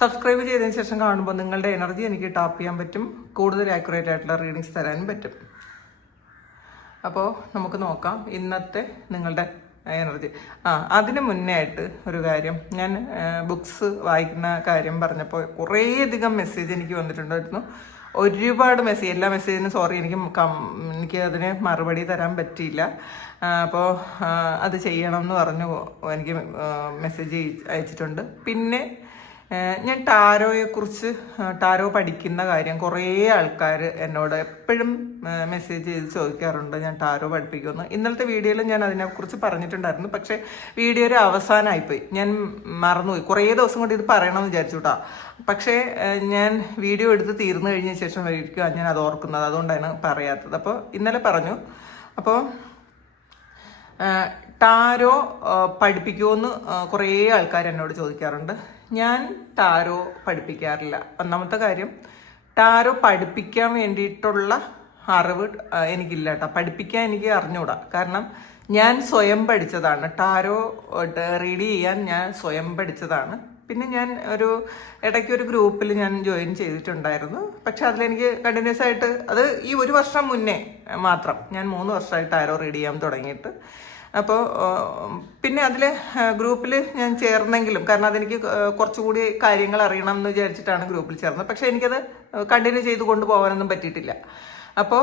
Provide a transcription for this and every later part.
Subscribe ചെയ്തതിന് ശേഷം കാണുമ്പോൾ നിങ്ങളുടെ എനർജി എനിക്ക് ടാപ്പ് ചെയ്യാൻ പറ്റും. കൂടുതൽ ആക്യുറേറ്റ് ആയിട്ടുള്ള റീഡിങ്സ് തരാനും പറ്റും. അപ്പോൾ നമുക്ക് നോക്കാം ഇന്നത്തെ നിങ്ങളുടെ എനർജി ആ അതിന് മുന്നേ ആയിട്ട് ഒരു കാര്യം. ഞാൻ ബുക്സ് വായിക്കുന്ന കാര്യം പറഞ്ഞപ്പോൾ കുറേയധികം മെസ്സേജ് എനിക്ക് വന്നിട്ടുണ്ടായിരുന്നു. ഒരുപാട് മെസ്സേജ് എല്ലാ മെസ്സേജിനും സോറി എനിക്ക് എനിക്ക് അതിന് മറുപടി തരാൻ പറ്റിയില്ല. അപ്പോൾ അത് ചെയ്യണം എന്ന് പറഞ്ഞു എനിക്ക് മെസ്സേജ് അയച്ചിട്ടുണ്ട്. പിന്നെ ഞാൻ ടാരോയെക്കുറിച്ച് ടാരോ പഠിക്കുന്ന കാര്യം കുറേ ആൾക്കാർ എന്നോട് എപ്പോഴും മെസ്സേജ് ചെയ്ത് ചോദിക്കാറുണ്ട്. ഞാൻ ടാരോ പഠിപ്പിക്കുമെന്ന് ഇന്നലത്തെ വീഡിയോയിൽ ഞാൻ അതിനെക്കുറിച്ച് പറഞ്ഞിട്ടുണ്ടായിരുന്നു. പക്ഷേ വീഡിയോ ഒരു അവസാനമായിപ്പോയി. ഞാൻ മറന്നുപോയി. കുറേ ദിവസം കൊണ്ട് ഇത് പറയണമെന്ന് വിചാരിച്ചു കേട്ടോ പക്ഷേ ഞാൻ വീഡിയോ എടുത്ത് തീർന്നു കഴിഞ്ഞ ശേഷം ആയിരിക്കും ഞാൻ അത് ഓർക്കുന്നത്. അതുകൊണ്ടാണ് പറയാത്തത്. അപ്പോൾ ഇന്നലെ പറഞ്ഞു അപ്പോൾ ടാരോ പഠിപ്പിക്കുമോ പഠിപ്പിക്കുമെന്ന് കുറേ ആൾക്കാർ എന്നോട് ചോദിക്കാറുണ്ട്. ഞാൻ ടാരോ പഠിപ്പിക്കാറില്ല. ഒന്നാമത്തെ കാര്യം ടാരോ പഠിപ്പിക്കാൻ വേണ്ടിയിട്ടുള്ള അറിവ് എനിക്കില്ല കേട്ടോ പഠിപ്പിക്കാൻ എനിക്ക് അറിഞ്ഞൂടാ. കാരണം ഞാൻ സ്വയം പഠിച്ചതാണ്. ടാരോ റീഡ് ചെയ്യാൻ ഞാൻ സ്വയം പഠിച്ചതാണ്. പിന്നെ ഞാൻ ഒരു ഇടയ്ക്ക് ഒരു ഗ്രൂപ്പിൽ ഞാൻ ജോയിൻ ചെയ്തിട്ടുണ്ടായിരുന്നു. പക്ഷെ അതിലെനിക്ക് കണ്ടിന്യൂസ് ആയിട്ട് അത് ഈ ഒരു വർഷം മുന്നേ മാത്രം. ഞാൻ മൂന്ന് വർഷമായിട്ട് ആരോ റീഡ് ചെയ്യാൻ തുടങ്ങിയിട്ട്. അപ്പോൾ പിന്നെ അതിൽ ഗ്രൂപ്പിൽ ഞാൻ ചേർന്നെങ്കിലും കാരണം അതെനിക്ക് കുറച്ചുകൂടി കാര്യങ്ങൾ അറിയണം എന്ന് വിചാരിച്ചിട്ടാണ് ഗ്രൂപ്പിൽ ചേർന്നത്. പക്ഷേ എനിക്കത് കണ്ടിന്യൂ ചെയ്ത് കൊണ്ടുപോകാനൊന്നും പറ്റിയിട്ടില്ല. അപ്പോൾ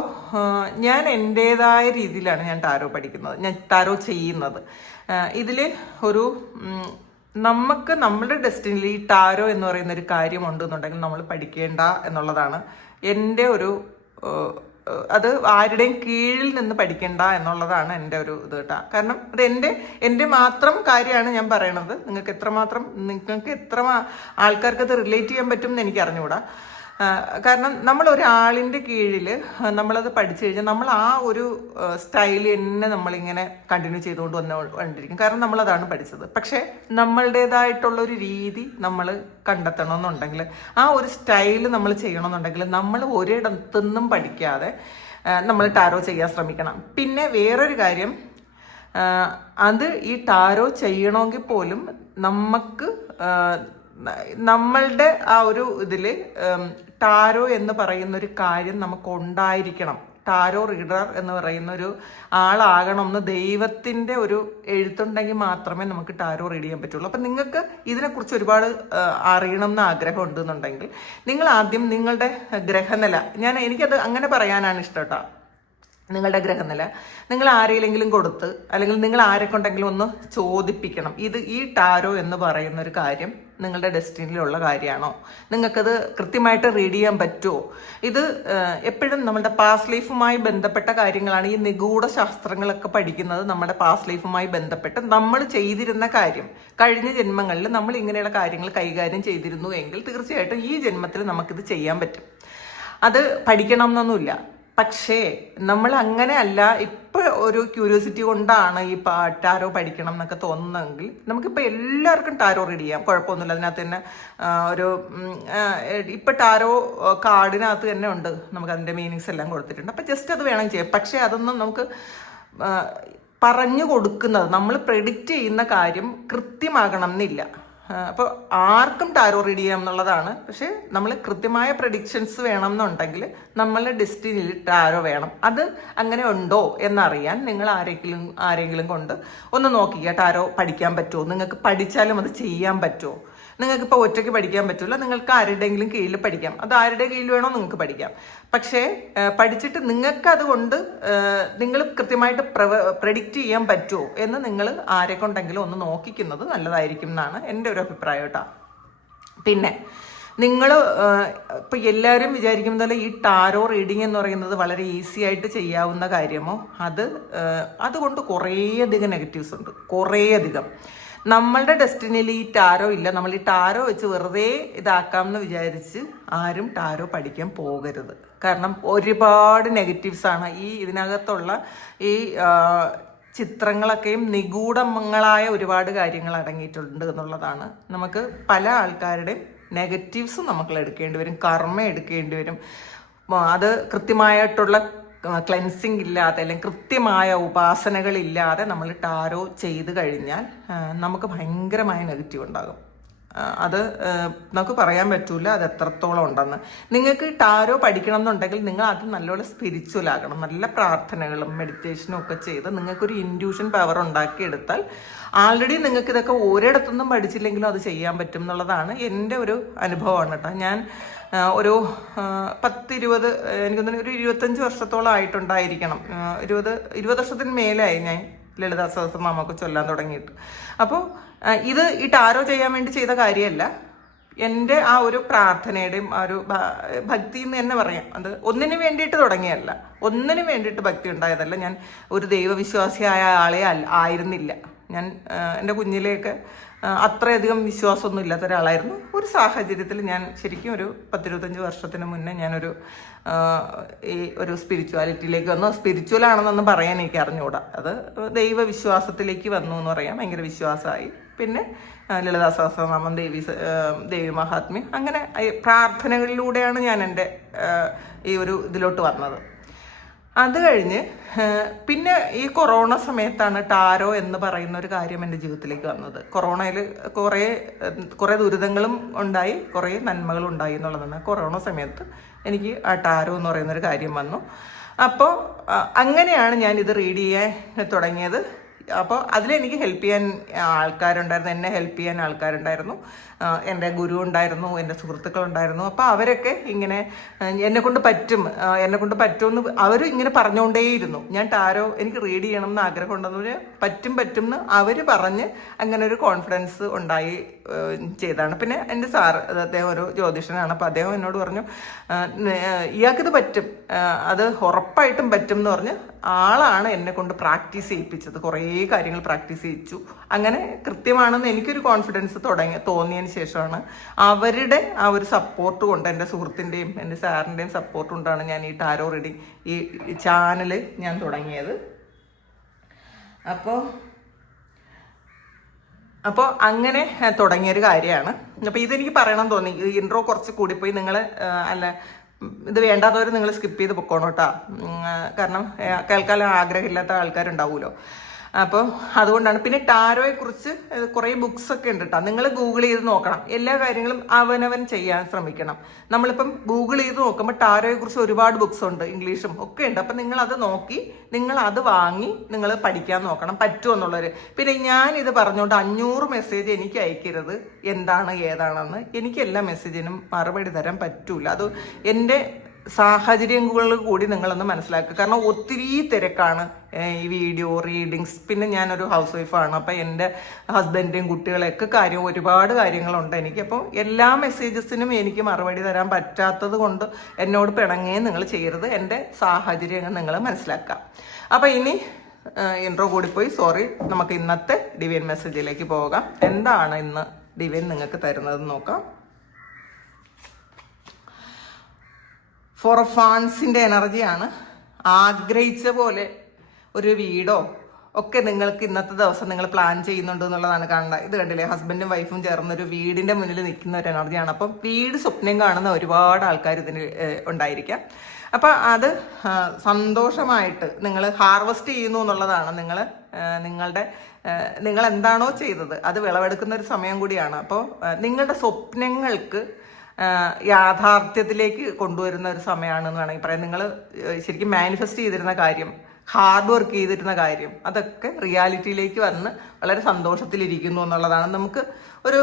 ഞാൻ എന്റേതായ രീതിയിലാണ് ഞാൻ ടാരോ പഠിക്കുന്നത് ഞാൻ ടാരോ ചെയ്യുന്നത്. ഇതിൽ ഒരു നമുക്ക് നമ്മുടെ ഡെസ്റ്റിനിൽ ഈ ടാരോ എന്ന് പറയുന്ന ഒരു കാര്യമുണ്ടെന്നുണ്ടെങ്കിൽ നമ്മൾ പഠിക്കേണ്ട എന്നുള്ളതാണ് എന്റെ ഒരു അത് ആരുടെയും കീഴിൽ നിന്ന് പഠിക്കണ്ട എന്നുള്ളതാണ് എന്റെ ഒരു ഇത് കേട്ടോ. കാരണം അത് എന്റെ എന്റെ മാത്രം കാര്യമാണ് ഞാൻ പറയണത്. നിങ്ങൾക്ക് എത്രമാത്രം നിങ്ങൾക്ക് എത്ര ആൾക്കാർക്ക് അത് റിലേറ്റ് ചെയ്യാൻ പറ്റും എന്ന് എനിക്ക് അറിഞ്ഞുകൂടാ. കാരണം നമ്മൾ ഒരാളിന്റെ കീഴിൽ നമ്മളത് പഠിച്ചു കഴിഞ്ഞാൽ നമ്മൾ ആ ഒരു സ്റ്റൈൽ തന്നെ നമ്മളിങ്ങനെ കണ്ടിന്യൂ ചെയ്തുകൊണ്ട് വന്നുകൊണ്ടിരിക്കും കാരണം നമ്മളതാണ് പഠിച്ചത്. പക്ഷേ നമ്മളുടേതായിട്ടുള്ളൊരു രീതി നമ്മൾ കണ്ടെത്തണമെന്നുണ്ടെങ്കിൽ ആ ഒരു സ്റ്റൈൽ നമ്മൾ ചെയ്യണമെന്നുണ്ടെങ്കിൽ നമ്മൾ ഒരിടത്തുനിന്നും പഠിക്കാതെ നമ്മൾ ടാരോ ചെയ്യാൻ ശ്രമിക്കണം. പിന്നെ വേറൊരു കാര്യം അത് ഈ ടാരോ ചെയ്യണമെങ്കിൽ പോലും നമുക്ക് നമ്മളുടെ ആ ഒരു ഇതിൽ ടാരോ എന്ന് പറയുന്ന ഒരു കാര്യം നമുക്ക് ഉണ്ടായിരിക്കണം ടാരോ റീഡർ എന്ന് പറയുന്ന ഒരു ആളാകണം എന്ന് ദൈവത്തിന്റെ ഒരു എഴുത്തുണ്ടെങ്കിൽ മാത്രമേ നമുക്ക് ടാരോ റീഡ് ചെയ്യാൻ പറ്റുള്ളൂ. അപ്പം നിങ്ങൾക്ക് ഇതിനെക്കുറിച്ച് ഒരുപാട് അറിയണം എന്ന് ആഗ്രഹം ഉണ്ടെന്നുണ്ടെങ്കിൽ നിങ്ങൾ ആദ്യം നിങ്ങളുടെ ഗ്രഹനില ഞാൻ എനിക്കത് അങ്ങനെ പറയാനാണ് ഇഷ്ടം കേട്ടോ നിങ്ങളുടെ ഗ്രഹനില നിങ്ങൾ ആരെയില്ലെങ്കിലും കൊടുത്ത് അല്ലെങ്കിൽ നിങ്ങൾ ആരെ കൊണ്ടെങ്കിലും ഒന്ന് ചോദിപ്പിക്കണം. ഇത് ഈ ടാരോ എന്ന് പറയുന്ന ഒരു കാര്യം നിങ്ങളുടെ ഡെസ്റ്റിനിലുള്ള കാര്യമാണോ? നിങ്ങൾക്കത് കൃത്യമായിട്ട് റീഡ് ചെയ്യാൻ പറ്റുമോ? ഇത് എപ്പോഴും നമ്മുടെ പാസ്റ്റ് ലൈഫുമായി ബന്ധപ്പെട്ട കാര്യങ്ങളാണ്. ഈ നിഗൂഢ ശാസ്ത്രങ്ങളൊക്കെ പഠിക്കുന്നത് നമ്മുടെ പാസ്റ്റ് ലൈഫുമായി ബന്ധപ്പെട്ട് നമ്മൾ ചെയ്തിരുന്ന കാര്യം. കഴിഞ്ഞ ജന്മങ്ങളിൽ നമ്മൾ ഇങ്ങനെയുള്ള കാര്യങ്ങൾ കൈകാര്യം ചെയ്തിരുന്നു എങ്കിൽ തീർച്ചയായിട്ടും ഈ ജന്മത്തിൽ നമുക്കിത് ചെയ്യാൻ പറ്റും. അത് പഠിക്കണം എന്നൊന്നുമില്ല പക്ഷേ നമ്മൾ അങ്ങനെ അല്ല ഇപ്പൊ ഒരു ക്യൂരിയോസിറ്റി കൊണ്ടാണ് ഈ ടാരോ പഠിക്കണം എന്നൊക്കെ തോന്നുന്നതെങ്കിൽ നമുക്കിപ്പോൾ എല്ലാവർക്കും ടാരോ റീഡ് ചെയ്യാം. കുഴപ്പമൊന്നുമില്ല. അതിനകത്ത് തന്നെ ഒരു ഇപ്പോൾ ടാരോ കാർഡിനകത്ത് തന്നെ ഉണ്ട്. നമുക്ക് അതിന്റെ മീനിങ്സ് എല്ലാം കൊടുത്തിട്ടുണ്ട്. അപ്പൊ ജസ്റ്റ് അത് വേണം ചെയ്യാം പക്ഷേ അതൊന്നും നമുക്ക് പറഞ്ഞു കൊടുക്കുന്നത് നമ്മൾ പ്രെഡിക്റ്റ് ചെയ്യുന്ന കാര്യം കൃത്യമാകണം എന്നില്ല. അപ്പോൾ ആർക്കും ടാരോ റീഡ് ചെയ്യാം എന്നുള്ളതാണ്. പക്ഷേ നമ്മൾ കൃത്യമായ പ്രഡിക്ഷൻസ് വേണം എന്നുണ്ടെങ്കിൽ നമ്മളുടെ ഡെസ്റ്റിനിൽ ടാരോ വേണം. അത് അങ്ങനെ ഉണ്ടോ എന്നറിയാൻ നിങ്ങൾ ആരെങ്കിലും ആരെങ്കിലും കൊണ്ട് ഒന്ന് നോക്കിക്കുക ടാരോ പഠിക്കാൻ പറ്റുമോ നിങ്ങൾക്ക് പഠിച്ചാലും അത് ചെയ്യാൻ പറ്റുമോ നിങ്ങൾക്ക് ഇപ്പോൾ ഒറ്റയ്ക്ക് പഠിക്കാൻ പറ്റില്ല നിങ്ങൾക്ക് ആരുടെയെങ്കിലും കീഴിൽ പഠിക്കാം. അത് ആരുടെ കീഴിൽ വേണോ നിങ്ങൾക്ക് പഠിക്കാം. പക്ഷേ പഠിച്ചിട്ട് നിങ്ങൾക്ക് അതുകൊണ്ട് നിങ്ങൾ കൃത്യമായിട്ട് പ്രവ പ്രഡിക്റ്റ് ചെയ്യാൻ പറ്റുമോ എന്ന് നിങ്ങൾ ആരെ കൊണ്ടെങ്കിലും ഒന്ന് നോക്കിക്കുന്നത് നല്ലതായിരിക്കും എന്നാണ് എന്റെ ഒരു അഭിപ്രായം കേട്ടോ. പിന്നെ നിങ്ങൾ ഇപ്പം എല്ലാവരും വിചാരിക്കുന്ന പോലെ ഈ ടാരോ റീഡിംഗ് എന്ന് പറയുന്നത് വളരെ ഈസി ആയിട്ട് ചെയ്യാവുന്ന കാര്യമോ? അത് അതുകൊണ്ട് കുറേയധികം നെഗറ്റീവ്സ് ഉണ്ട്. കുറേയധികം. നമ്മളുടെ ഡെസ്റ്റിനിയിൽ ഈ ടാരോ ഇല്ല. നമ്മൾ ഈ ടാരോ വെച്ച് വെറുതെ ഇതാക്കാം എന്ന് വിചാരിച്ച് ആരും ടാരോ പഠിക്കാൻ പോകരുത്. കാരണം ഒരുപാട് നെഗറ്റീവ്സ് ആണ്. ഈ ഇതിനകത്തുള്ള ഈ ചിത്രങ്ങളൊക്കെയും നിഗൂഢങ്ങളായ ഒരുപാട് കാര്യങ്ങൾ അടങ്ങിയിട്ടുണ്ട് എന്നുള്ളതാണ്. നമുക്ക് പല ആൾക്കാരുടെയും നെഗറ്റീവ്സ് നമുക്ക് എടുക്കേണ്ടി വരും. കർമ്മ എടുക്കേണ്ടി വരും. അത് കൃത്യമായിട്ടുള്ള ക്ലെൻസിങ് ഇല്ലാതെ അല്ലെങ്കിൽ കൃത്യമായ ഉപാസനകളില്ലാതെ നമ്മൾ ടാരോ ചെയ്ത് കഴിഞ്ഞാൽ നമുക്ക് ഭയങ്കരമായ നെഗറ്റീവ് ഉണ്ടാകും. അത് നമുക്ക് പറയാൻ പറ്റൂല അത് എത്രത്തോളം ഉണ്ടെന്ന്. നിങ്ങൾക്ക് ടാരോ പഠിക്കണം എന്നുണ്ടെങ്കിൽ നിങ്ങൾ അത് നല്ലോണം സ്പിരിച്വൽ ആകണം നല്ല പ്രാർത്ഥനകളും മെഡിറ്റേഷനും ഒക്കെ ചെയ്ത് നിങ്ങൾക്കൊരു ഇൻഡ്യൂഷൻ പവർ ഉണ്ടാക്കിയെടുത്താൽ ആൾറെഡി നിങ്ങൾക്ക് ഇതൊക്കെ ഒരിടത്തുനിന്നും പഠിച്ചില്ലെങ്കിലും അത് ചെയ്യാൻ പറ്റും എന്നുള്ളതാണ് എന്റെ ഒരു അനുഭവമാണ് കേട്ടോ. ഞാൻ ഒരു പത്തിരുപത് എനിക്കൊന്നും ഒരു ഇരുപത്തഞ്ച് വർഷത്തോളം ആയിട്ടുണ്ടായിരിക്കണം. ഇരുപത് ഇരുപത് വർഷത്തിന് മേലായി ഞാൻ ലളിതാ സഹസ്രനാമൊക്കെ ചൊല്ലാൻ തുടങ്ങിയിട്ട്. അപ്പോൾ ഇത് ഈ ടാരോ ചെയ്യാൻ വേണ്ടി ചെയ്ത കാര്യമല്ല. എന്റെ ആ ഒരു പ്രാർത്ഥനയുടെയും ആ ഒരു ഭക്തി എന്ന് തന്നെ പറയാം. അത് ഒന്നിനു വേണ്ടിയിട്ട് തുടങ്ങിയല്ല ഒന്നിനു വേണ്ടിയിട്ട് ഭക്തി ഉണ്ടായതല്ല. ഞാൻ ഒരു ദൈവവിശ്വാസിയായ ആളെ ആയിരുന്നില്ല. ഞാൻ എന്റെ കുഞ്ഞിലെയൊക്കെ അത്രയധികം വിശ്വാസമൊന്നും ഇല്ലാത്ത ഒരാളായിരുന്നു. ഒരു സാഹചര്യത്തിൽ ഞാൻ ശരിക്കും ഒരു പത്തിരുപത്തഞ്ച് വർഷത്തിന് മുന്നേ ഞാനൊരു ഈ ഒരു സ്പിരിച്വാലിറ്റിയിലേക്ക് വന്നു. സ്പിരിച്വൽ ആണെന്നൊന്നും പറയാൻ എനിക്ക് അറിഞ്ഞുകൂടാ അത് ദൈവവിശ്വാസത്തിലേക്ക് വന്നു എന്ന് പറയാം ഭയങ്കര വിശ്വാസമായി. പിന്നെ ലളിതാ സഹസ്രനാമം ദേവി ദേവി മഹാത്മ്യം അങ്ങനെ പ്രാർത്ഥനകളിലൂടെയാണ് ഞാൻ എന്റെ ഈ ഒരു ഇതിലോട്ട് വന്നത്. അത് കഴിഞ്ഞ് പിന്നെ ഈ കൊറോണ സമയത്താണ് ടാരോ എന്ന് പറയുന്ന ഒരു കാര്യം എന്റെ ജീവിതത്തിലേക്ക് വന്നത്. കൊറോണയിൽ കുറേ കുറേ ദുരിതങ്ങളും ഉണ്ടായി കുറേ നന്മകളും ഉണ്ടായി എന്നുള്ളതാണ്. കൊറോണ സമയത്ത് എനിക്ക് ആ ടാരോ എന്ന് പറയുന്നൊരു കാര്യം വന്നു. അപ്പോൾ അങ്ങനെയാണ് ഞാൻ ഇത് റീഡ് ചെയ്യാൻ തുടങ്ങിയത്. അപ്പോൾ അതിലെനിക്ക് ഹെൽപ്പ് ചെയ്യാൻ ആൾക്കാരുണ്ടായിരുന്നു എന്നെ ഹെൽപ്പ് ചെയ്യാൻ ആൾക്കാരുണ്ടായിരുന്നു. എന്റെ ഗുരു ഉണ്ടായിരുന്നു എന്റെ സുഹൃത്തുക്കളുണ്ടായിരുന്നു അപ്പോൾ അവരൊക്കെ ഇങ്ങനെ എന്നെ കൊണ്ട് പറ്റും എന്നെക്കൊണ്ട് എന്നെ കൊണ്ട് പറ്റുമെന്ന് അവർ ഇങ്ങനെ പറഞ്ഞുകൊണ്ടേയിരുന്നു. ഞാൻ ടാരോ എനിക്ക് റീഡ് ചെയ്യണം എന്ന് ആഗ്രഹം ഉണ്ടെന്ന് പറ്റും പറ്റും എന്ന് അവർ പറഞ്ഞ് അങ്ങനെ ഒരു കോൺഫിഡൻസ് ഉണ്ടായി ചെയ്താണ് പിന്നെ എന്റെ സാർ അദ്ദേഹം ഒരു ജ്യോതിഷനാണ്. അപ്പോൾ അദ്ദേഹം എന്നോട് പറഞ്ഞു ഇയാൾക്കിത് പറ്റും അത് ഉറപ്പായിട്ടും പറ്റും എന്ന് പറഞ്ഞ് ആളാണ് എന്നെ കൊണ്ട് പ്രാക്ടീസ് ചെയ്യിപ്പിച്ചത്. കുറേ കാര്യങ്ങൾ പ്രാക്ടീസ് ചെയ്യിച്ചു. അങ്ങനെ കൃത്യമാണെന്ന് എനിക്കൊരു കോൺഫിഡൻസ് തുടങ്ങി തോന്നിയതിന് ശേഷമാണ് അവരുടെ ആ ഒരു സപ്പോർട്ട് കൊണ്ട് എന്റെ സുഹൃത്തിന്റെയും എന്റെ സാറിന്റെയും സപ്പോർട്ട് കൊണ്ടാണ് ഞാൻ ഈ ടാരോ റീഡിങ് ഈ ചാനൽ ഞാൻ തുടങ്ങിയത്. അപ്പോൾ അപ്പോൾ അങ്ങനെ തുടങ്ങിയൊരു കാര്യമാണ്. അപ്പോൾ ഇതെനിക്ക് പറയണം തോന്നി. ഇൻട്രോ കുറച്ച് കൂടിപ്പോയി. നിങ്ങൾ അല്ല ഇത് വേണ്ടാത്തവർ നിങ്ങൾ സ്കിപ്പ് ചെയ്ത് പൊക്കോണോട്ടാ. കാരണം കേൾക്കാൻ ആഗ്രഹമില്ലാത്ത ആൾക്കാരുണ്ടാവുമല്ലോ അപ്പോൾ അതുകൊണ്ടാണ്. പിന്നെ ടാരോയെ കുറിച്ച് കുറേ ബുക്സ് ഒക്കെ ഉണ്ട് കേട്ടോ നിങ്ങൾ ഗൂഗിൾ ചെയ്ത് നോക്കണം. എല്ലാ കാര്യങ്ങളും അവനവൻ ചെയ്യാൻ ശ്രമിക്കണം. നമ്മളിപ്പം ഗൂഗിൾ ചെയ്ത് നോക്കുമ്പോൾ ടാരോയെ കുറിച്ച് ഒരുപാട് ബുക്സ് ഉണ്ട് ഇംഗ്ലീഷും ഒക്കെ ഉണ്ട്. അപ്പം നിങ്ങൾ അത് നോക്കി നിങ്ങൾ അത് വാങ്ങി നിങ്ങൾ പഠിക്കാൻ നോക്കണം പറ്റുമോ എന്നുള്ളവർ പിന്നെ ഞാൻ ഇത് പറഞ്ഞുകൊണ്ട് അഞ്ഞൂറ് മെസ്സേജ് എനിക്ക് അയക്കരുത്. എന്താണ് ഏതാണെന്ന്. എനിക്ക് എല്ലാ മെസ്സേജിനും മറുപടി തരാൻ പറ്റൂല. അത് എന്റെ സാഹചര്യങ്ങൾ കൂടി നിങ്ങളൊന്ന് മനസ്സിലാക്കുക. കാരണം ഒത്തിരി തിരക്കാണ് ഈ വീഡിയോ റീഡിങ്സ്. പിന്നെ ഞാനൊരു ഹൗസ് വൈഫാണ് അപ്പം എന്റെ ഹസ്ബൻഡും കുട്ടികളെയൊക്കെ കാര്യം ഒരുപാട് കാര്യങ്ങളുണ്ട് എനിക്ക്. അപ്പോൾ എല്ലാ മെസ്സേജസിനും എനിക്ക് മറുപടി തരാൻ പറ്റാത്തത് കൊണ്ട് എന്നോട് പിണങ്ങുകയും നിങ്ങൾ ചെയ്യരുത്. എന്റെ സാഹചര്യങ്ങൾ നിങ്ങൾ മനസ്സിലാക്കുക. അപ്പം ഇനി ഇൻട്രോ കൂടി പോയി. സോറി നമുക്ക് ഇന്നത്തെ ഡിവൈൻ മെസ്സേജിലേക്ക് പോകാം. എന്താണ് ഇന്ന് ഡിവൈൻ നിങ്ങൾക്ക് തരുന്നത് നോക്കാം. ഫോർ ഫാൻസിന്റെ എനർജിയാണ് ആഗ്രഹിച്ച പോലെ ഒരു വീടോ ഒക്കെ നിങ്ങൾക്ക് ഇന്നത്തെ ദിവസം നിങ്ങൾ പ്ലാൻ ചെയ്യുന്നുണ്ട് എന്നുള്ളതാണ് കാണേണ്ടത് ഇത് കണ്ടില്ലേ? ഹസ്ബൻഡും വൈഫും ചേർന്ന് ഒരു വീടിന്റെ മുന്നിൽ നിൽക്കുന്ന ഒരു എനർജിയാണ് അപ്പം വീട് സ്വപ്നം കാണുന്ന ഒരുപാട് ആൾക്കാർ ഇതിന് ഉണ്ടായിരിക്കാം. അപ്പം അത് സന്തോഷമായിട്ട് നിങ്ങൾ ഹാർവസ്റ്റ് ചെയ്യുന്നു എന്നുള്ളതാണ് നിങ്ങൾ നിങ്ങളുടെ നിങ്ങൾ എന്താണോ ചെയ്തത്. അത് വിളവെടുക്കുന്ന ഒരു സമയം കൂടിയാണ്. അപ്പോൾ നിങ്ങളുടെ സ്വപ്നങ്ങൾക്ക് യാഥാർത്ഥ്യത്തിലേക്ക് കൊണ്ടുവരുന്ന ഒരു സമയമാണെന്ന് വേണമെങ്കിൽ പറയാം. നിങ്ങൾ ശരിക്കും മാനിഫെസ്റ്റ് ചെയ്തിരുന്ന കാര്യം ഹാർഡ് വർക്ക് ചെയ്തിരുന്ന കാര്യം അതൊക്കെ റിയാലിറ്റിയിലേക്ക് വന്ന് വളരെ സന്തോഷത്തിലിരിക്കുന്നു എന്നുള്ളതാണ്. നമുക്ക് ഒരു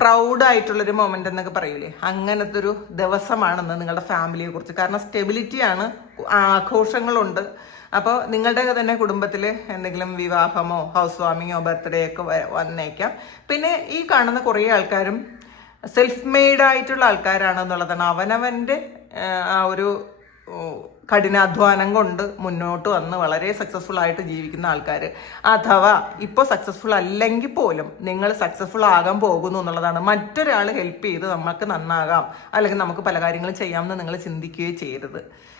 പ്രൗഡായിട്ടുള്ളൊരു മൊമെന്റ് എന്നൊക്കെ പറയൂലേ? അങ്ങനത്തെ ഒരു ദിവസമാണെന്ന് നിങ്ങളുടെ ഫാമിലിയെ കുറിച്ച് കാരണം സ്റ്റെബിലിറ്റിയാണ് ആഘോഷങ്ങളുണ്ട്. അപ്പോൾ നിങ്ങളുടെ തന്നെ കുടുംബത്തിൽ എന്തെങ്കിലും വിവാഹമോ ഹൗസ് വാമിങ്ങോ ബർത്ത്ഡേ ഒക്കെ വന്നേക്കാം. പിന്നെ ഈ കാണുന്ന കുറേ ആൾക്കാരും സെൽഫ് മെയ്ഡ് ആയിട്ടുള്ള ആൾക്കാരാണെന്നുള്ളതാണ്. അവനവന്റെ ആ, ഒരു കഠിനാധ്വാനം കൊണ്ട് മുന്നോട്ട് വന്ന് വളരെ സക്സസ്ഫുൾ ആയിട്ട് ജീവിക്കുന്ന ആൾക്കാർ അഥവാ ഇപ്പോൾ സക്സസ്ഫുൾ അല്ലെങ്കിൽ പോലും നിങ്ങൾ സക്സസ്ഫുൾ ആകാൻ പോകുന്നു എന്നുള്ളതാണ്. മറ്റൊരാൾ ഹെൽപ്പ് ചെയ്ത് നമുക്ക് നന്നാകാം. അല്ലെങ്കിൽ നമുക്ക് പല കാര്യങ്ങളും ചെയ്യാമെന്ന് നിങ്ങൾ ചിന്തിക്കുകയോ ചെയ്യരുത്.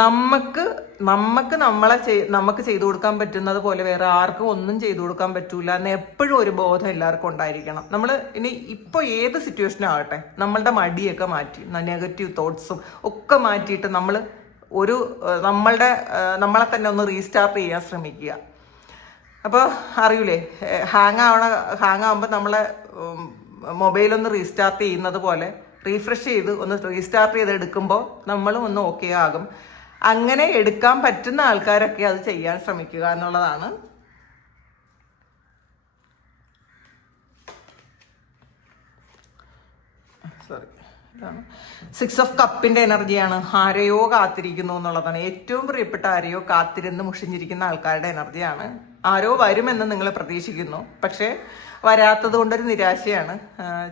നമുക്ക് നമുക്ക് നമ്മളെ നമുക്ക് ചെയ്തു കൊടുക്കാൻ പറ്റുന്നത് പോലെ വേറെ ആർക്കും ഒന്നും ചെയ്തു കൊടുക്കാൻ പറ്റൂല എന്ന് എപ്പോഴും ഒരു ബോധം എല്ലാവർക്കും ഉണ്ടായിരിക്കണം. നമ്മൾ ഇനി ഇപ്പോൾ ഏത് സിറ്റുവേഷനും ആകട്ടെ നമ്മളുടെ മടിയൊക്കെ മാറ്റി നെഗറ്റീവ് തോട്ട്സും ഒക്കെ മാറ്റിയിട്ട് നമ്മൾ ഒരു നമ്മളുടെ നമ്മളെ തന്നെ ഒന്ന് റീസ്റ്റാർട്ട് ചെയ്യാൻ ശ്രമിക്കുക. അപ്പോൾ അറിയൂലേ ഹാങ് ആവണ ഹാങ് ആവുമ്പോൾ നമ്മളെ മൊബൈലൊന്ന് റീസ്റ്റാർട്ട് ചെയ്യുന്നത് പോലെ റീഫ്രഷ് ചെയ്ത് ഒന്ന് റീസ്റ്റാർട്ട് ചെയ്ത് എടുക്കുമ്പോൾ നമ്മളും ഒന്ന് ഓക്കെ ആകും. അങ്ങനെ എടുക്കാൻ പറ്റുന്ന ആൾക്കാരൊക്കെ അത് ചെയ്യാൻ ശ്രമിക്കുക എന്നുള്ളതാണ്. സോറി ഇതാണ്. സിക്സ് ഓഫ് കപ്പിന്റെ എനർജിയാണ്. ആരെയോ കാത്തിരിക്കുന്നു എന്നുള്ളതാണ്. ഏറ്റവും പ്രിയപ്പെട്ട ആരെയോ കാത്തിരുന്ന് മുഷിഞ്ഞിരിക്കുന്ന ആൾക്കാരുടെ എനർജിയാണ്. ആരോ വരുമെന്ന് നിങ്ങൾ പ്രതീക്ഷിക്കുന്നു. പക്ഷേ വരാത്തത് കൊണ്ടൊരു നിരാശയാണ്.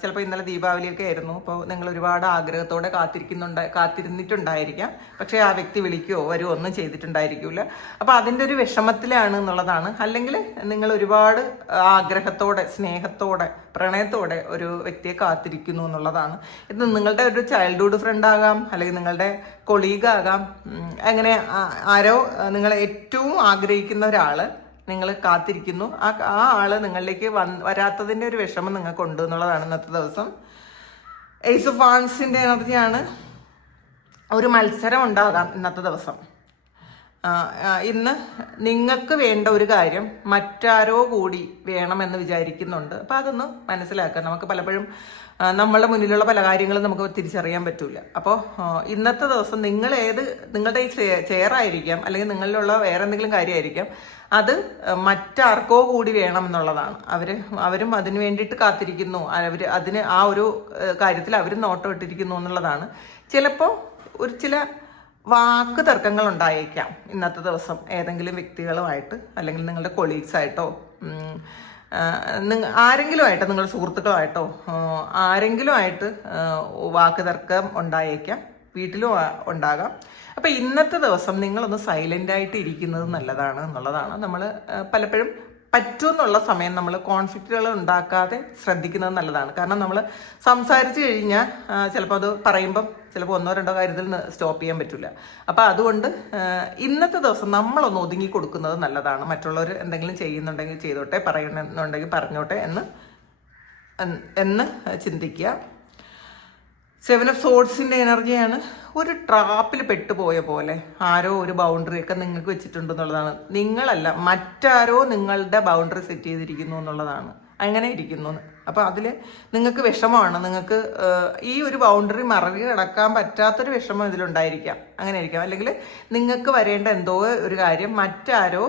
ചിലപ്പോൾ ഇന്നലെ ദീപാവലിയൊക്കെ ആയിരുന്നു. അപ്പോൾ നിങ്ങൾ ഒരുപാട് ആഗ്രഹത്തോടെ കാത്തിരിക്കുന്നുണ്ട് കാത്തിരുന്നിട്ടുണ്ടായിരിക്കാം. പക്ഷേ ആ വ്യക്തി വിളിക്കുകയോ വരുമോ ഒന്നും ചെയ്തിട്ടുണ്ടായിരിക്കില്ല അപ്പോൾ അതിന്റെ ഒരു വിഷമത്തിലാണ് എന്നുള്ളതാണ്. അല്ലെങ്കിൽ നിങ്ങൾ ഒരുപാട് ആഗ്രഹത്തോടെ സ്നേഹത്തോടെ പ്രണയത്തോടെ ഒരു വ്യക്തിയെ കാത്തിരിക്കുന്നു എന്നുള്ളതാണ്. ഇത് നിങ്ങളുടെ ഒരു ചൈൽഡ്ഹുഡ് ഫ്രണ്ട് ആകാം അല്ലെങ്കിൽ നിങ്ങളുടെ കൊളീഗ് ആകാം. അങ്ങനെ ആരോ നിങ്ങൾ ഏറ്റവും ആഗ്രഹിക്കുന്ന ഒരാൾ നിങ്ങൾ കാത്തിരിക്കുന്നു. ആ ആ ആൾ നിങ്ങളിലേക്ക് വൻ വരാത്തതിന്റെ ഒരു വിഷമം നിങ്ങൾക്കുണ്ട് എന്നുള്ളതാണ് ഇന്നത്തെ ദിവസം. എയ്സ് ഓഫ് ആൺസിന്റെ എനർജിയാണ് ഒരു മത്സരം ഉണ്ടാകാം ഇന്നത്തെ ദിവസം. ഇന്ന് നിങ്ങൾക്ക് വേണ്ട ഒരു കാര്യം മറ്റാരോ കൂടി വേണമെന്ന് വിചാരിക്കുന്നുണ്ട്. അപ്പം അതൊന്ന് മനസ്സിലാക്കാം നമുക്ക് പലപ്പോഴും നമ്മളുടെ മുന്നിലുള്ള പല കാര്യങ്ങളും നമുക്ക് തിരിച്ചറിയാൻ പറ്റൂല. അപ്പോൾ ഇന്നത്തെ ദിവസം നിങ്ങൾ ഏത് നിങ്ങളുടെ ഈ ചെയറായിരിക്കാം അല്ലെങ്കിൽ നിങ്ങളിലുള്ള വേറെ എന്തെങ്കിലും കാര്യമായിരിക്കാം അത് മറ്റാർക്കോ കൂടി വേണം എന്നുള്ളതാണ്. അവർ അവരും അതിന് വേണ്ടിയിട്ട് കാത്തിരിക്കുന്നു. അവർ അതിന് ആ ഒരു കാര്യത്തിൽ അവർ നോട്ടം ഇട്ടിരിക്കുന്നു എന്നുള്ളതാണ്. ചിലപ്പോൾ ഒരു ചില വാക്ക് തർക്കങ്ങൾ ഉണ്ടായേക്കാം ഇന്നത്തെ ദിവസം. ഏതെങ്കിലും വ്യക്തികളുമായിട്ട് അല്ലെങ്കിൽ നിങ്ങളുടെ കൊളീഗ്സ് ആരെങ്കിലുമായിട്ട് നിങ്ങളുടെ സുഹൃത്തുക്കളുമായിട്ടോ ആരെങ്കിലുമായിട്ട് വാക്ക് തർക്കം ഉണ്ടായേക്കാം വീട്ടിലും ഉണ്ടാകാം. അപ്പം ഇന്നത്തെ ദിവസം നിങ്ങളൊന്ന് സൈലന്റായിട്ട് ഇരിക്കുന്നത് നല്ലതാണ് എന്നുള്ളതാണ് നമ്മൾ പലപ്പോഴും പറ്റുമെന്നുള്ള സമയം നമ്മൾ കോൺഫ്ലിക്റ്റുകൾ ഉണ്ടാക്കാതെ ശ്രദ്ധിക്കുന്നത് നല്ലതാണ്. കാരണം നമ്മൾ സംസാരിച്ച് കഴിഞ്ഞാൽ ചിലപ്പോൾ അത് പറയുമ്പം ചിലപ്പോൾ ഒന്നോ രണ്ടോ കാര്യത്തിൽ സ്റ്റോപ്പ് ചെയ്യാൻ പറ്റില്ല അപ്പോൾ അതുകൊണ്ട് ഇന്നത്തെ ദിവസം നമ്മളൊന്ന് ഒതുങ്ങി കൊടുക്കുന്നത് നല്ലതാണ്. മറ്റുള്ളവർ എന്തെങ്കിലും ചെയ്യുന്നുണ്ടെങ്കിൽ ചെയ്തോട്ടെ പറയണമെന്നുണ്ടെങ്കിൽ പറഞ്ഞോട്ടെ എന്ന് എന്ന് ചിന്തിക്കുക. സെവൻ ഓഫ് സോഡ്സിന്റെ എനർജിയാണ് ഒരു ട്രാപ്പിൽ പെട്ടുപോയ പോലെ ആരോ ഒരു ബൗണ്ടറി ഒക്കെ നിങ്ങൾക്ക് വെച്ചിട്ടുണ്ടെന്നുള്ളതാണ് നിങ്ങളല്ല മറ്റാരോ നിങ്ങളുടെ ബൗണ്ടറി സെറ്റ് ചെയ്തിരിക്കുന്നു എന്നുള്ളതാണ്. അങ്ങനെ ഇരിക്കുന്നു. അപ്പോൾ അതിൽ നിങ്ങൾക്ക് വിഷമമാണ്. നിങ്ങൾക്ക് ഈ ഒരു ബൗണ്ടറി മറവി കിടക്കാൻ പറ്റാത്തൊരു വിഷമം ഇതിലുണ്ടായിരിക്കാം. അങ്ങനെ ആയിരിക്കാം അല്ലെങ്കിൽ നിങ്ങൾക്ക് വരേണ്ട എന്തോ ഒരു കാര്യം മറ്റാരോ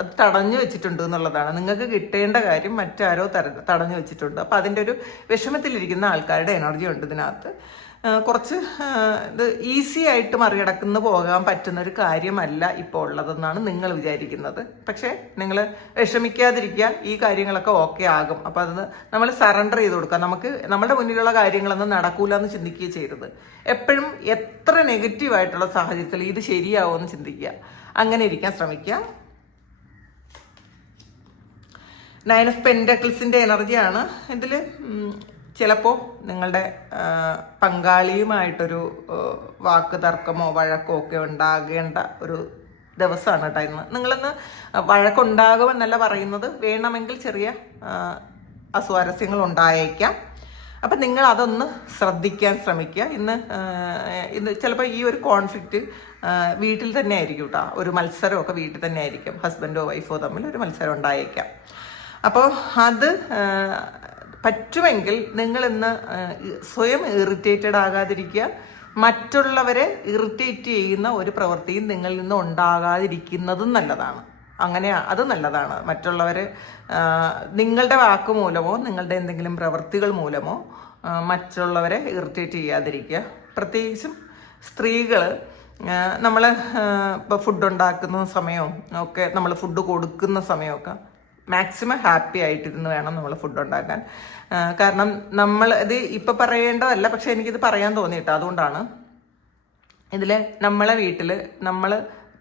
അത് തടഞ്ഞു വെച്ചിട്ടുണ്ട് എന്നുള്ളതാണ്. നിങ്ങൾക്ക് കിട്ടേണ്ട കാര്യം മറ്റാരോ തടഞ്ഞു വെച്ചിട്ടുണ്ട്. അപ്പോൾ അതിന്റെ ഒരു വിഷമത്തിലിരിക്കുന്ന ആൾക്കാരുടെ എനർജി ഉണ്ട് ഇതിനകത്ത്. കുറച്ച് ഇത് ഈസി ആയിട്ട് മറികടക്കുന്നു പോകാൻ പറ്റുന്ന ഒരു കാര്യമല്ല ഇപ്പോൾ ഉള്ളതെന്നാണ് നിങ്ങൾ വിചാരിക്കുന്നത്. പക്ഷേ നിങ്ങൾ വിഷമിക്കാതിരിക്കുക ഈ കാര്യങ്ങളൊക്കെ ഓക്കെ ആകും. അപ്പോൾ അത് നമ്മൾ സറണ്ടർ ചെയ്ത് കൊടുക്കുക. നമുക്ക് നമ്മുടെ മുന്നിലുള്ള കാര്യങ്ങളൊന്നും നടക്കൂല എന്ന് ചിന്തിക്കുകയും ചെയ്യരുത് എപ്പോഴും എത്ര നെഗറ്റീവായിട്ടുള്ള സാഹചര്യത്തിൽ ഇത് ശരിയാവുമെന്ന് ചിന്തിക്കുക. അങ്ങനെ ഇരിക്കാൻ ശ്രമിക്കുക. നയൻ ഓഫ് പെൻഡക്കിൾസിന്റെ എനർജിയാണ് ഇതിൽ ചിലപ്പോൾ നിങ്ങളുടെ പങ്കാളിയുമായിട്ടൊരു വാക്ക് തർക്കമോ വഴക്കോ ഒക്കെ ഉണ്ടാകേണ്ട ഒരു ദിവസമാണ് കേട്ടോ ഇന്ന്. നിങ്ങളിന്ന് വഴക്കുണ്ടാകുമെന്നല്ല പറയുന്നത്. വേണമെങ്കിൽ ചെറിയ അസ്വാരസ്യങ്ങൾ ഉണ്ടായേക്കാം. അപ്പം നിങ്ങൾ അതൊന്ന് ശ്രദ്ധിക്കാൻ ശ്രമിക്കുക. ഇന്ന് ഇന്ന് ചിലപ്പോൾ ഈ ഒരു കോൺഫ്ലിക്റ്റ് വീട്ടിൽ തന്നെ ആയിരിക്കും കേട്ടോ. ഒരു മത്സരമൊക്കെ വീട്ടിൽ തന്നെ ആയിരിക്കും. ഹസ്ബൻഡോ വൈഫോ തമ്മിൽ ഒരു മത്സരം ഉണ്ടായേക്കാം. അപ്പോൾ അത് പറ്റുമെങ്കിൽ നിങ്ങൾ ഇന്ന് സ്വയം ഇറിറ്റേറ്റഡ് ആകാതിരിക്കുക. മറ്റുള്ളവരെ ഇറിറ്റേറ്റ് ചെയ്യുന്ന ഒരു പ്രവൃത്തിയും നിങ്ങളിൽ നിന്ന് ഉണ്ടാകാതിരിക്കുന്നതും നല്ലതാണ്. അങ്ങനെ അത് നല്ലതാണ്. മറ്റുള്ളവരെ നിങ്ങളുടെ വാക്ക് മൂലമോ നിങ്ങളുടെ എന്തെങ്കിലും പ്രവൃത്തികൾ മൂലമോ മറ്റുള്ളവരെ ഇറിറ്റേറ്റ് ചെയ്യാതിരിക്കുക. പ്രത്യേകിച്ചും സ്ത്രീകൾ നമ്മൾ ഇപ്പോൾ ഫുഡ് ഉണ്ടാക്കുന്ന സമയവും ഒക്കെ നമ്മൾ ഫുഡ് കൊടുക്കുന്ന സമയമൊക്കെ മാക്സിമം ഹാപ്പി ആയിട്ടിരുന്ന് വേണം നമ്മൾ ഫുഡ് ഉണ്ടാക്കാൻ. കാരണം നമ്മൾ ഇത് ഇപ്പം പറയേണ്ടതല്ല പക്ഷെ എനിക്കിത് പറയാൻ തോന്നിയിട്ടോ. അതുകൊണ്ടാണ് ഇതിൽ നമ്മളെ വീട്ടിൽ നമ്മൾ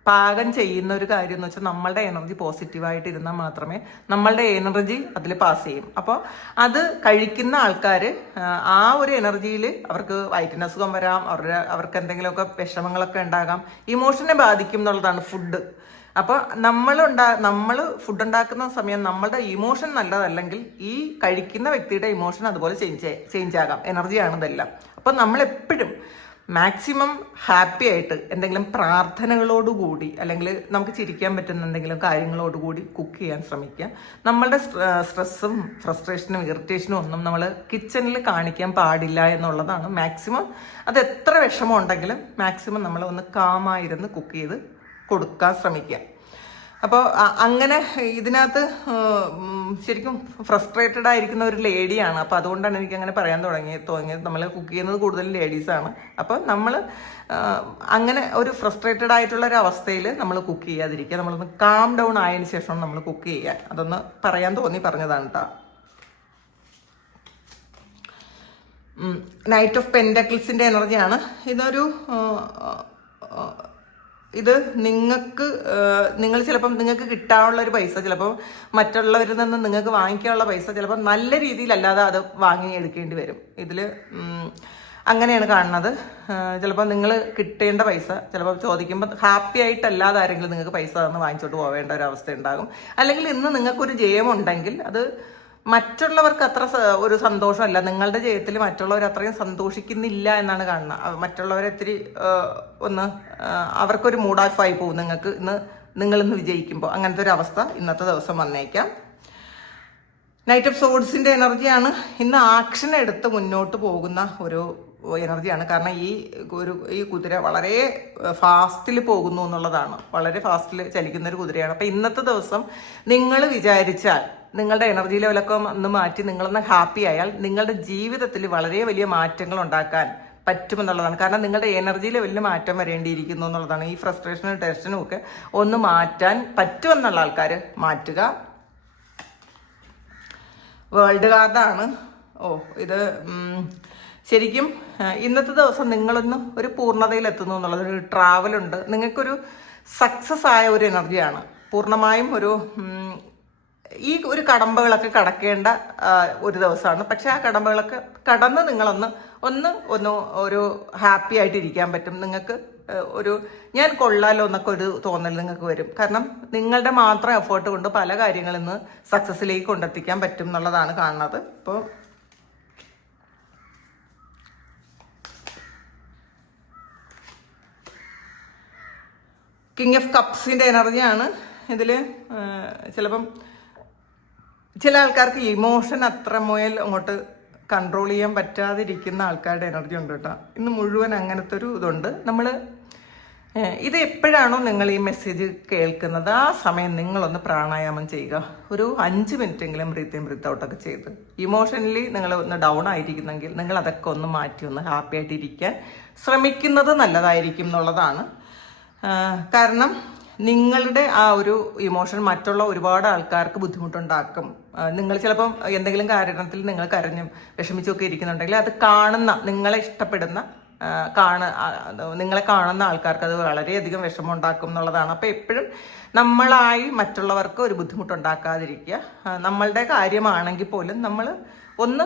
പാകം ചെയ്യുന്ന ഒരു കാര്യം എന്ന് വെച്ചാൽ നമ്മളുടെ എനർജി പോസിറ്റീവായിട്ട് ഇരുന്നാൽ മാത്രമേ നമ്മളുടെ എനർജി അതിൽ പാസ് ചെയ്യും. അപ്പോൾ അത് കഴിക്കുന്ന ആൾക്കാർ ആ ഒരു എനർജിയിൽ അവർക്ക് വയറ്റിന് അസുഖം വരാം അവരുടെ അവർക്ക് എന്തെങ്കിലുമൊക്കെ വിഷമങ്ങളൊക്കെ ഉണ്ടാകാം ഇമോഷനെ ബാധിക്കും എന്നുള്ളതാണ് ഫുഡ് അപ്പോൾ നമ്മൾ ഉണ്ടാ നമ്മൾ ഫുഡ് ഉണ്ടാക്കുന്ന സമയം നമ്മളുടെ ഇമോഷൻ നല്ലതല്ലെങ്കിൽ ഈ കഴിക്കുന്ന വ്യക്തിയുടെ ഇമോഷൻ അതുപോലെ ചേഞ്ച് ചേഞ്ച് ആകാം. എനർജിയാണ് ഇതെല്ലാം. അപ്പോൾ നമ്മൾ എപ്പോഴും മാക്സിമം ഹാപ്പി ആയിട്ട് എന്തെങ്കിലും പ്രാർത്ഥനകളോടുകൂടി അല്ലെങ്കിൽ നമുക്ക് ചിരിക്കാൻ പറ്റുന്ന എന്തെങ്കിലും കാര്യങ്ങളോടുകൂടി കുക്ക് ചെയ്യാൻ ശ്രമിക്കുക. നമ്മളുടെ സ്ട്രെസ്സും ഫ്രസ്ട്രേഷനും ഇറിറ്റേഷനും ഒന്നും നമ്മൾ കിച്ചണിൽ കാണിക്കാൻ പാടില്ല എന്നുള്ളതാണ് മാക്സിമം അത് എത്ര വിഷമം ഉണ്ടെങ്കിലും മാക്സിമം നമ്മൾ ഒന്ന് കാമായിരുന്ന് കുക്ക് ചെയ്ത് കൊടുക്കാൻ ശ്രമിക്കുക. അപ്പോൾ അങ്ങനെ ഇതിനകത്ത് ശരിക്കും ഫ്രസ്ട്രേറ്റഡ് ആയിരിക്കുന്ന ഒരു ലേഡിയാണ് അപ്പോൾ അതുകൊണ്ടാണ് എനിക്ക് അങ്ങനെ പറയാൻ തുടങ്ങി തോന്നിയത്. നമ്മൾ കുക്ക് ചെയ്യുന്നത് കൂടുതൽ ലേഡീസാണ് അപ്പോൾ നമ്മൾ അങ്ങനെ ഒരു ഫ്രസ്ട്രേറ്റഡ് ആയിട്ടുള്ള ഒരു അവസ്ഥയിൽ നമ്മൾ കുക്ക് ചെയ്യാതിരിക്കുക. നമ്മളൊന്ന് കാം ഡൗൺ ആയതിനു ശേഷം നമ്മൾ കുക്ക് ചെയ്യുക. അതൊന്ന് പറയാൻ തോന്നി പറഞ്ഞതാണ് കേട്ടോ നൈറ്റ് ഓഫ് പെൻഡക്കിൾസിന്റെ എനർജിയാണ് ഇതൊരു ഇത് നിങ്ങൾക്ക് നിങ്ങൾ ചിലപ്പം നിങ്ങൾക്ക് കിട്ടാനുള്ള ഒരു പൈസ ചിലപ്പോൾ മറ്റുള്ളവരിൽ നിന്ന് നിങ്ങൾക്ക് വാങ്ങിക്കാനുള്ള പൈസ ചിലപ്പോൾ നല്ല രീതിയിലല്ലാതെ അത് വാങ്ങി എടുക്കേണ്ടി വരും. ഇതിൽ അങ്ങനെയാണ് കാണുന്നത്. ചിലപ്പോൾ നിങ്ങൾ കിട്ടേണ്ട പൈസ ചിലപ്പോൾ ചോദിക്കുമ്പോൾ ഹാപ്പി ആയിട്ടല്ലാതെ ആരെങ്കിലും നിങ്ങൾക്ക് പൈസ തന്ന് വാങ്ങിച്ചോട്ട് പോവേണ്ട ഒരു അവസ്ഥ ഉണ്ടാകും. അല്ലെങ്കിൽ ഇന്ന് നിങ്ങൾക്കൊരു ജയമുണ്ടെങ്കിൽ അത് മറ്റുള്ളവർക്ക് അത്ര ഒരു സന്തോഷമല്ല. നിങ്ങളുടെ ജയത്തിൽ മറ്റുള്ളവർ അത്രയും സന്തോഷിക്കുന്നില്ല എന്നാണ് കാണുന്നത്. മറ്റുള്ളവരെ ഇത്തിരി ഒന്ന് അവർക്കൊരു മൂഡ് ഓഫ് ആയി പോകും. നിങ്ങൾക്ക് ഇന്ന് നിങ്ങളിന്ന് വിജയിക്കുമ്പോൾ. അങ്ങനത്തെ ഒരു അവസ്ഥ ഇന്നത്തെ ദിവസം വന്നേക്കാം. നൈറ്റ് ഓഫ് സോഡ്സിന്റെ എനർജിയാണ് ഇന്ന് ആക്ഷൻ എടുത്ത് മുന്നോട്ട് പോകുന്ന ഒരു എനർജിയാണ്. കാരണം ഈ ഒരു ഈ കുതിര വളരെ ഫാസ്റ്റിൽ പോകുന്നു എന്നുള്ളതാണ്. വളരെ ഫാസ്റ്റിൽ ചലിക്കുന്ന ഒരു കുതിരയാണ്. അപ്പം ഇന്നത്തെ ദിവസം നിങ്ങൾ വിചാരിച്ചാൽ നിങ്ങളുടെ എനർജി ലെവലൊക്കെ ഒന്ന് മാറ്റി നിങ്ങളൊന്ന് ഹാപ്പി ആയാൽ നിങ്ങളുടെ ജീവിതത്തിൽ വളരെ വലിയ മാറ്റങ്ങൾ ഉണ്ടാക്കാൻ പറ്റുമെന്നുള്ളതാണ് കാരണം നിങ്ങളുടെ എനർജി ലെവലിൽ മാറ്റം വരേണ്ടിയിരിക്കുന്നു എന്നുള്ളതാണ്. ഈ ഫ്രസ്ട്രേഷനും ടെൻഷനും ഒക്കെ ഒന്ന് മാറ്റാൻ പറ്റുമെന്നുള്ള ആൾക്കാർ മാറ്റുക. വേൾഡ് കാർഡാണ്. ഓ ഇത് ശരിക്കും ഇന്നത്തെ ദിവസം നിങ്ങളൊന്ന് ഒരു പൂർണതയിലെത്തുന്നു എന്നുള്ളത് ഒരു ട്രാവലുണ്ട്. നിങ്ങൾക്കൊരു സക്സസ് ആയ ഒരു എനർജിയാണ്. പൂർണമായും ഒരു ഈ ഒരു കടമ്പകളൊക്കെ കടക്കേണ്ട ഒരു ദിവസമാണ്. പക്ഷെ ആ കടമ്പകളൊക്കെ കടന്ന് നിങ്ങളൊന്ന് ഒന്ന് ഒന്ന് ഒരു ഹാപ്പി ആയിട്ടിരിക്കാൻ പറ്റും. നിങ്ങൾക്ക് ഒരു ഞാൻ കൊള്ളാലോ എന്നൊക്കെ ഒരു തോന്നൽ നിങ്ങൾക്ക് വരും. കാരണം നിങ്ങളുടെ മാത്രം എഫേർട്ട് കൊണ്ട് പല കാര്യങ്ങളിൽ നിന്ന് സക്സസ്സിലേക്ക് കൊണ്ടെത്തിക്കാൻ പറ്റും എന്നുള്ളതാണ് കാണുന്നത്. ഇപ്പോൾ കിങ് ഓഫ് കപ്സിന്റെ എനർജിയാണ് ഇതിൽ ചിലപ്പം ചില ആൾക്കാർക്ക് ഇമോഷൻ അത്ര മുയൽ അങ്ങോട്ട് കൺട്രോൾ ചെയ്യാൻ പറ്റാതിരിക്കുന്ന ആൾക്കാരുടെ എനർജി ഉണ്ട് കേട്ടോ. ഇന്ന് മുഴുവൻ അങ്ങനത്തെ ഒരു ഇതുണ്ട്. നമ്മൾ ഇത് എപ്പോഴാണോ നിങ്ങൾ ഈ മെസ്സേജ് കേൾക്കുന്നത്? ആ സമയം നിങ്ങളൊന്ന് പ്രാണായാമം ചെയ്യുക. ഒരു അഞ്ച് മിനിറ്റെങ്കിലും ബ്രീത്ത് ബ്രീത്ത് ഔട്ടൊക്കെ ചെയ്ത്. ഇമോഷണലി നിങ്ങൾ ഒന്ന് ഡൗൺ ആയിരിക്കുന്നെങ്കിൽ നിങ്ങൾ അതൊക്കെ ഒന്ന് മാറ്റി ഒന്ന് ഹാപ്പി ആയിട്ടിരിക്കാൻ ശ്രമിക്കുന്നത് നല്ലതായിരിക്കും എന്നുള്ളതാണ്. കാരണം നിങ്ങളുടെ ആ ഒരു ഇമോഷൻ മറ്റുള്ള ഒരുപാട് ആൾക്കാർക്ക് ബുദ്ധിമുട്ടുണ്ടാക്കും. നിങ്ങൾ ചിലപ്പം എന്തെങ്കിലും കാരണത്തിൽ നിങ്ങൾ കരഞ്ഞും വിഷമിച്ചൊക്കെ ഇരിക്കുന്നുണ്ടെങ്കിൽ അത് കാണുന്ന നിങ്ങളെ ഇഷ്ടപ്പെടുന്ന കാണ നിങ്ങളെ കാണുന്ന ആൾക്കാർക്ക് അത് വളരെയധികം വിഷമമുണ്ടാക്കും എന്നുള്ളതാണ്. അപ്പോൾ എപ്പോഴും നമ്മളായി മറ്റുള്ളവർക്ക് ഒരു ബുദ്ധിമുട്ടുണ്ടാക്കാതിരിക്കുക. നമ്മളുടെ കാര്യമാണെങ്കിൽ പോലും നമ്മൾ ഒന്ന്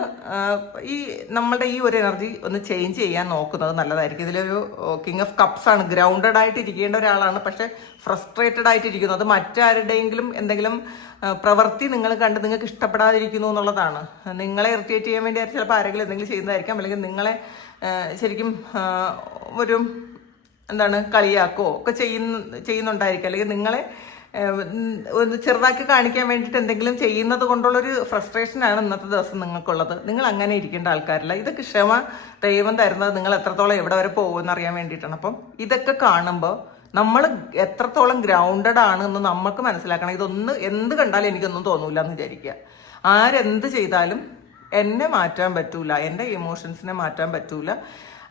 ഈ നമ്മളുടെ ഈ ഒരു എനർജി ഒന്ന് ചേഞ്ച് ചെയ്യാൻ നോക്കുന്നത് നല്ലതായിരിക്കും. ഇതിലൊരു കിങ് ഓഫ് കപ്സ് ആണ്. ഗ്രൗണ്ടഡ് ആയിട്ട് ഇരിക്കേണ്ട ഒരാളാണ്. പക്ഷെ ഫ്രസ്ട്രേറ്റഡ് ആയിട്ട് ഇരിക്കുന്നു അത് മറ്റാരുടെയെങ്കിലും എന്തെങ്കിലും പ്രവൃത്തി നിങ്ങൾ കണ്ട് നിങ്ങൾക്ക് ഇഷ്ടപ്പെടാതിരിക്കുന്നു എന്നുള്ളതാണ്. നിങ്ങളെ ഇറിറ്റേറ്റ് ചെയ്യാൻ വേണ്ടി ചിലപ്പോൾ ആരെങ്കിലും എന്തെങ്കിലും ചെയ്യുന്നതായിരിക്കാം. അല്ലെങ്കിൽ നിങ്ങളെ ശരിക്കും ഒരു എന്താണ് കളിയാക്കോ ഒക്കെ ചെയ്യുന്ന ചെയ്യുന്നുണ്ടായിരിക്കും. അല്ലെങ്കിൽ നിങ്ങളെ ഒന്ന് ചെറുതാക്കി കാണിക്കാൻ വേണ്ടിയിട്ട് എന്തെങ്കിലും ചെയ്യുന്നത് കൊണ്ടുള്ളൊരു ഫ്രസ്ട്രേഷനാണ് ഇന്നത്തെ ദിവസം നിങ്ങൾക്കുള്ളത്. നിങ്ങൾ അങ്ങനെ ഇരിക്കേണ്ട ആൾക്കാരല്ല. ഇതൊക്കെ ക്ഷമ ദൈവം തരുന്നത് നിങ്ങൾ എത്രത്തോളം എവിടെ വരെ പോകുമെന്ന് അറിയാൻ വേണ്ടിയിട്ടാണ്. അപ്പം ഇതൊക്കെ കാണുമ്പോൾ നമ്മൾ എത്രത്തോളം ഗ്രൗണ്ടഡ് ആണ് എന്ന് നമുക്ക് മനസ്സിലാക്കണം. ഇതൊന്ന് എന്ത് കണ്ടാലും എനിക്കൊന്നും തോന്നൂല എന്ന് വിചാരിക്കുക. ആരെന്ത് ചെയ്താലും എന്നെ മാറ്റാൻ പറ്റൂല എന്റെ ഇമോഷൻസിനെ മാറ്റാൻ പറ്റൂല.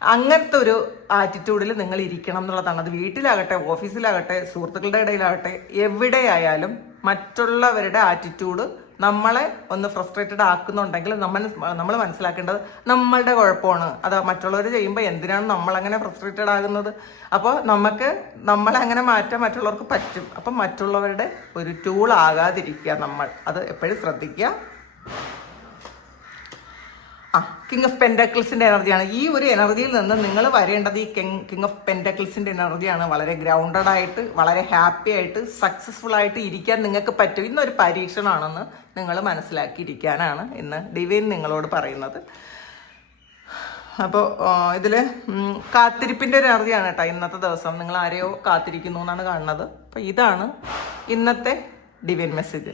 അങ്ങനത്തെ ഒരു ആറ്റിറ്റ്യൂഡിൽ നിങ്ങൾ ഇരിക്കണം എന്നുള്ളതാണ്. അത് വീട്ടിലാകട്ടെ ഓഫീസിലാകട്ടെ സുഹൃത്തുക്കളുടെ ഇടയിലാകട്ടെ എവിടെയായാലും മറ്റുള്ളവരുടെ ആറ്റിറ്റ്യൂഡ് നമ്മളെ ഒന്ന് ഫ്രസ്ട്രേറ്റഡ് ആക്കുന്നുണ്ടെങ്കിൽ നമ്മൾ നമ്മൾ മനസ്സിലാക്കേണ്ടത് നമ്മളുടെ കുഴപ്പമാണ്. അത് മറ്റുള്ളവർ ചെയ്യുമ്പോൾ എന്തിനാണ് നമ്മളങ്ങനെ ഫ്രസ്ട്രേറ്റഡ് ആകുന്നത്? അപ്പോൾ നമുക്ക് നമ്മളെ അങ്ങനെ മാറ്റാൻ മറ്റുള്ളവർക്ക് പറ്റും. അപ്പം മറ്റുള്ളവരുടെ ഒരു ടൂൾ ആകാതിരിക്കുക നമ്മൾ. അത് എപ്പോഴും ശ്രദ്ധിക്കുക. ആ കിങ് ഓഫ് പെൻഡക്കിൾസിന്റെ എനർജിയാണ്. ഈ ഒരു എനർജിയിൽ നിന്ന് നിങ്ങൾ വരേണ്ടത് ഈ കിങ് കിങ് ഓഫ് പെൻഡക്കിൾസിന്റെ എനർജിയാണ്. വളരെ ഗ്രൗണ്ടഡ് ആയിട്ട് വളരെ ഹാപ്പി ആയിട്ട് സക്സസ്ഫുൾ ആയിട്ട് ഇരിക്കാൻ നിങ്ങൾക്ക് പറ്റും. ഇന്നൊരു പരീക്ഷണമാണെന്ന് നിങ്ങൾ മനസ്സിലാക്കിയിരിക്കാനാണ് ഇന്ന് ഡിവൈൻ നിങ്ങളോട് പറയുന്നത്. അപ്പോൾ ഇതിൽ കാത്തിരിപ്പിന്റെ ഒരു എനർജിയാണ് കേട്ടോ ഇന്നത്തെ ദിവസം. നിങ്ങൾ ആരെയോ കാത്തിരിക്കുന്നു എന്നാണ് കാണുന്നത്. അപ്പോൾ ഇതാണ് ഇന്നത്തെ ഡിവൈൻ മെസ്സേജ്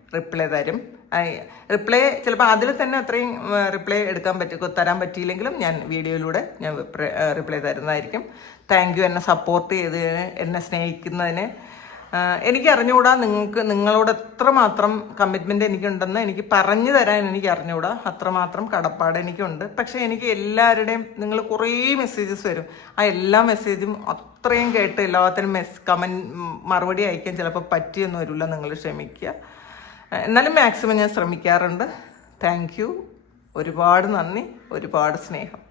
റിപ്ലൈ തരും. റിപ്ലൈ ചിലപ്പോൾ അതിൽ തന്നെ അത്രയും റിപ്ലൈ എടുക്കാൻ പറ്റും തരാൻ പറ്റിയില്ലെങ്കിലും ഞാൻ വീഡിയോയിലൂടെ ഞാൻ റിപ്ലൈ തരുന്നതായിരിക്കും. താങ്ക് യു എന്നെ സപ്പോർട്ട് ചെയ്തതിന് എന്നെ സ്നേഹിക്കുന്നതിന്. എനിക്ക് അറിഞ്ഞുകൂടാ നിങ്ങൾക്ക് നിങ്ങളോട് എത്രമാത്രം കമ്മിറ്റ്മെന്റ് എനിക്കുണ്ടെന്ന്. എനിക്ക് പറഞ്ഞു തരാൻ എനിക്ക് അറിഞ്ഞുകൂടാ. അത്രമാത്രം കടപ്പാട് എനിക്കുണ്ട്. പക്ഷേ എനിക്ക് എല്ലാവരുടെയും നിങ്ങൾ കുറേ മെസ്സേജസ് വരും. ആ എല്ലാ മെസ്സേജും അത്രയും കേട്ട് എല്ലാത്തിനും മെസ് കമൻ മറുപടി അയക്കാൻ ചിലപ്പോൾ പറ്റിയൊന്നും വരില്ല. നിങ്ങൾ ക്ഷമിക്കുക. എന്നാലും മാക്സിമം ഞാൻ ശ്രമിക്കാറുണ്ട്. താങ്ക് യു ഒരുപാട് നന്ദി. ഒരുപാട് സ്നേഹം.